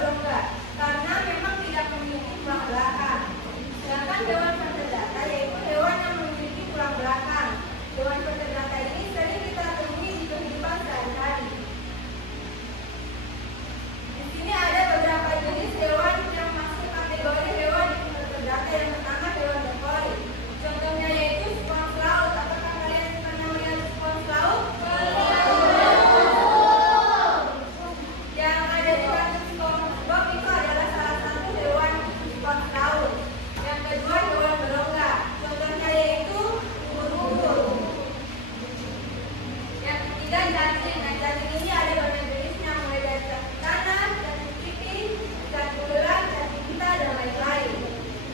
berongga karena memang tidak memiliki tulang belakang. Sedangkan hewan perdata yaitu hewan yang memiliki tulang belakang. Hewan perdata ini sering kita temui di kehidupan sehari-hari. Di sini ada beberapa jenis hewan yang masuk kategori hewan perdata. Yang pertama hewan berkoi. Contohnya yaitu spons laut. Apakah kalian pernah melihat spons laut? Yang ada di kartun SpongeBob itu adalah salah satu hewan spons laut. Yang kedua hewan berongga. Contohnya yaitu ubur-ubur. Yang ketiga cacing. Nah, cacing ini ada banyak jenisnya, mulai dari cacing tanah, cacing pipih, cacing ular, cacing pita, dan lain-lain.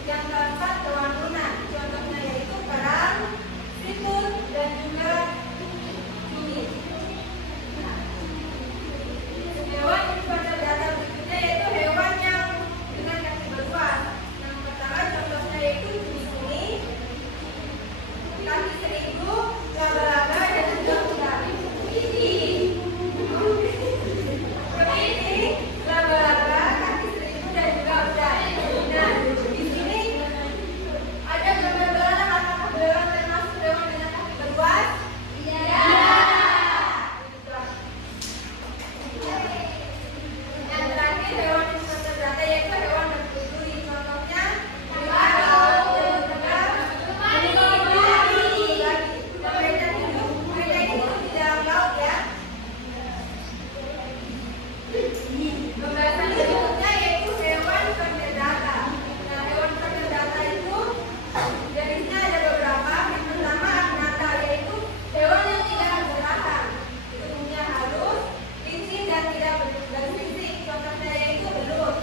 Yang keempat hewan lunak. Contohnya yaitu kerang, siput, dan juga cumi. Hewan perdata berikutnya yaitu hewan yang dengan kaki beruang. Yang pertama contohnya yaitu cumi, kaki seribu, laba-laba, dan juga udang. Kepiting, laba-laba, kaki seribu, dan juga udang. Nah, di sini ada gambar belalang. Apakah belalang termasuk hewan dengan kaki beruang? Iya. Yang terakhir hewan perdata yaitu hewan berberduri. Contohnya harimau dan juga mereka hidup di dalam laut ya. Pembahasan berikutnya yaitu hewan perdata. Nah, hewan perdata itu jenisnya ada beberapa. Yang pertama agnatha, yaitu hewan yang tidak berakar. Tubuhnya halus, licin, dan tidak bersisik. Contohnya yaitu belut.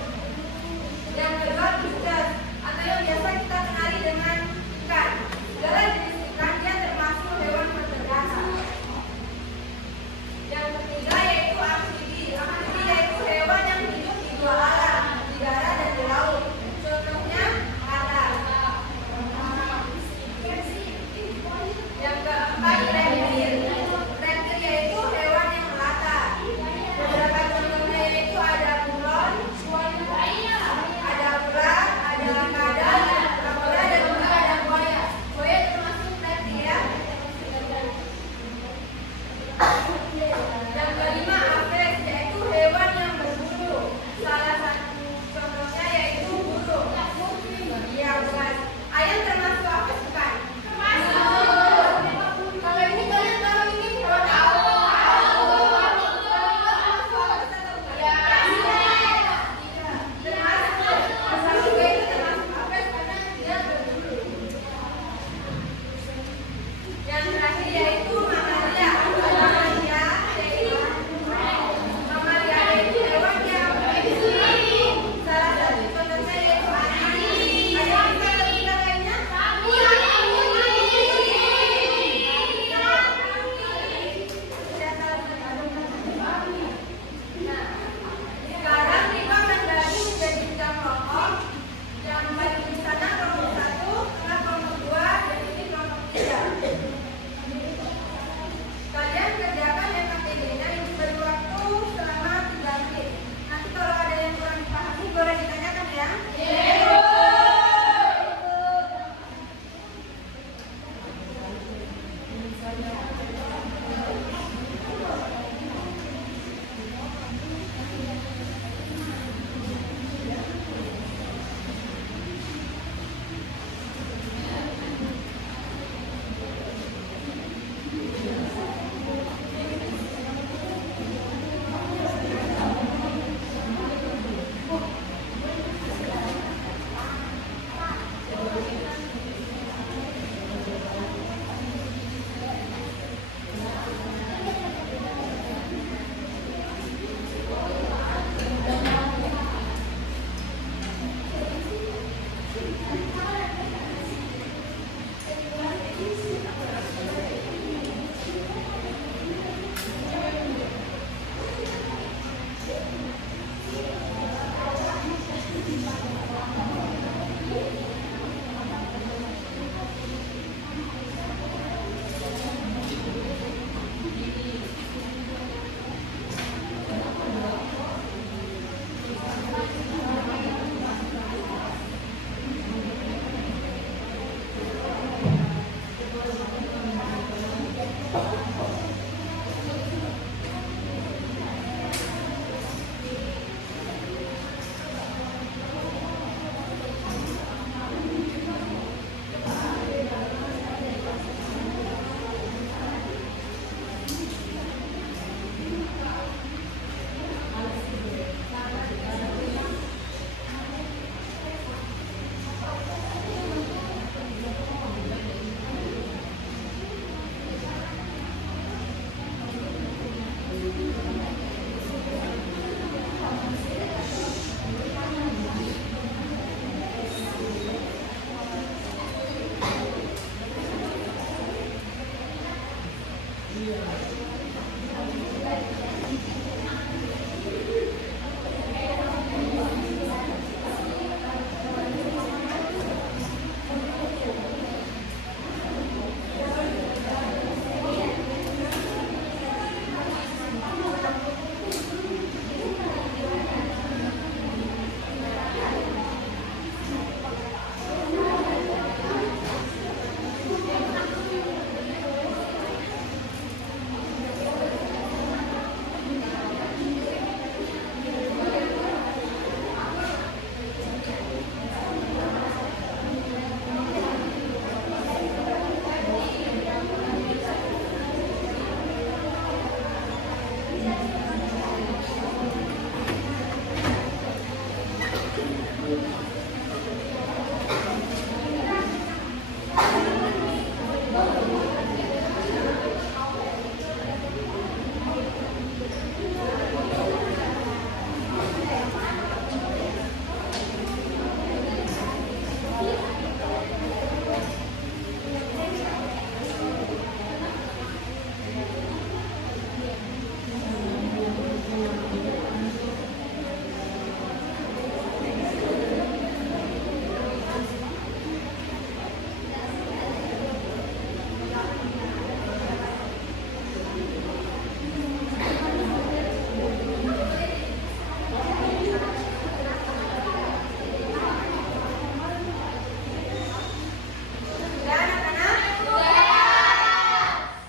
Sudah anak-anak?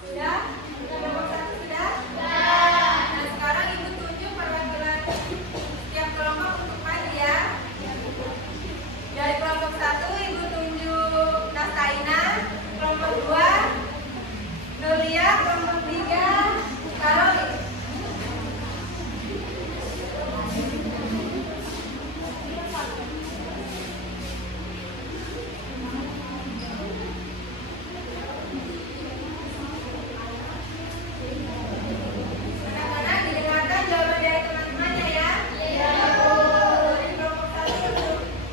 Sudah? Kelompok satu sudah? Nah, sekarang Ibu tunjuk perwakilan setiap kelompok untuk maju ya. Dari kelompok satu Ibu tunjuk Nastaina, kelompok dua Nolia, kelompok tiga Karolin. Anak-anak didengarkan jawaban dari teman-temannya ya. Iya, Bu. Dari kelompok satu dulu.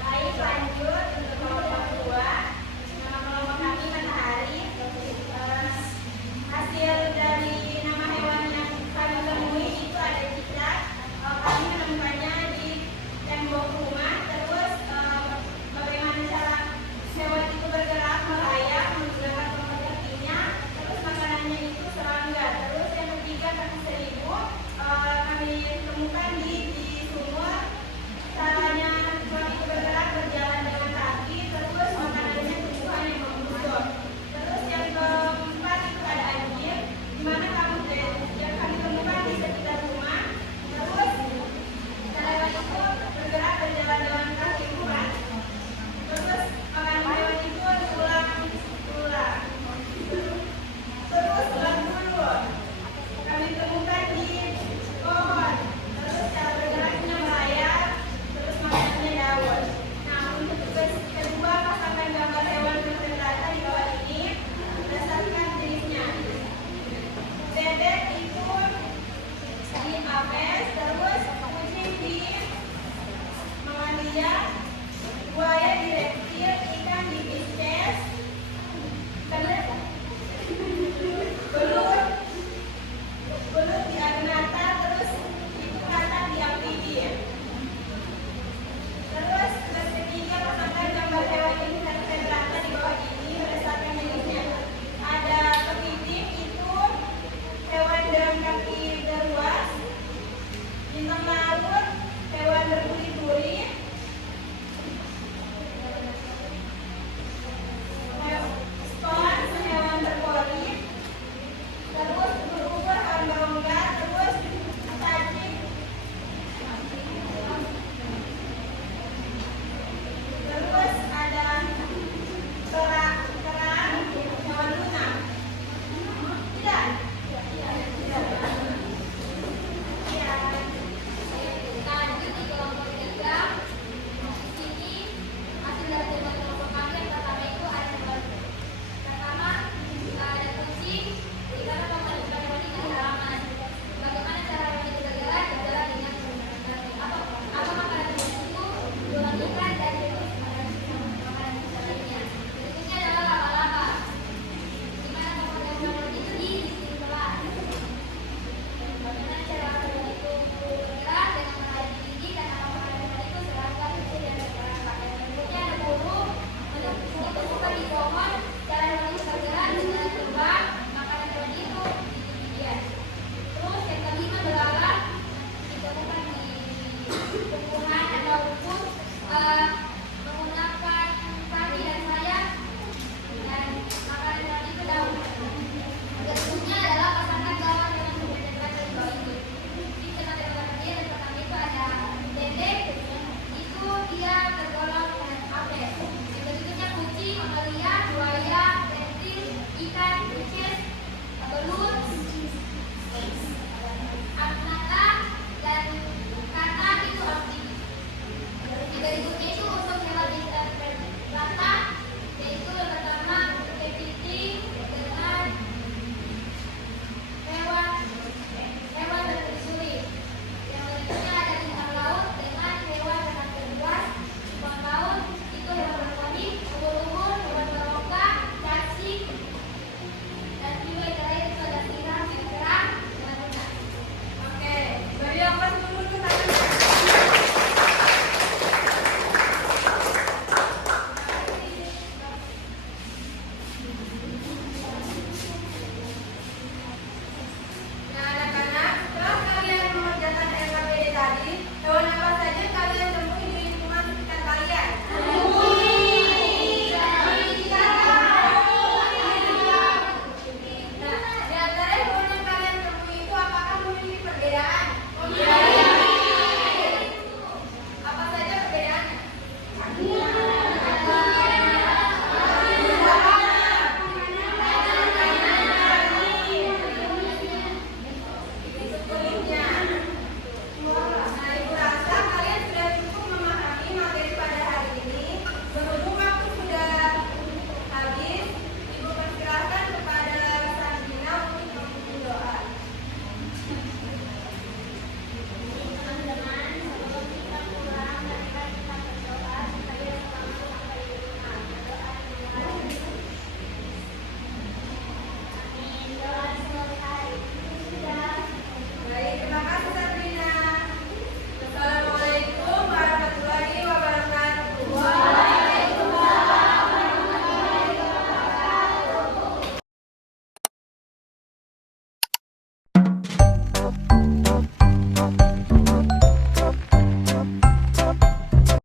Baik, lanjut untuk kelompok dua. Nama kelompok kami Matahari. Hasil dari nama hewan yang kami temui itu ada cicak. Kami menemukannya di tembok rumah. Terus bagaimana cara hewan itu bergerak melayang menggunakan tongkat kakinya. Terus makanannya itu serangga. Terus yang ketiga kaki seribu kami temukan di sumur. Caranya hewan itu bergerak berjalan dengan kaki. Terus makanannya tumbuhan yang membusuk. Terus yang keempat itu ada anjing, di mana yang kami temukan di sekitar rumah. Terus hewan itu bergerak berjalan dengan kaki bukan. Terus makanan hewan itu tulang. Terus tulang bulu kami temukan di pohon. Terus cara bergeraknya melayang. Terus makanannya daun. Nah, untuk tugas kedua pasangkan gambar hewan bermata di bawah ini berdasarkan jenisnya. Bebek itu di apes, terus kucing di mamalia, buaya di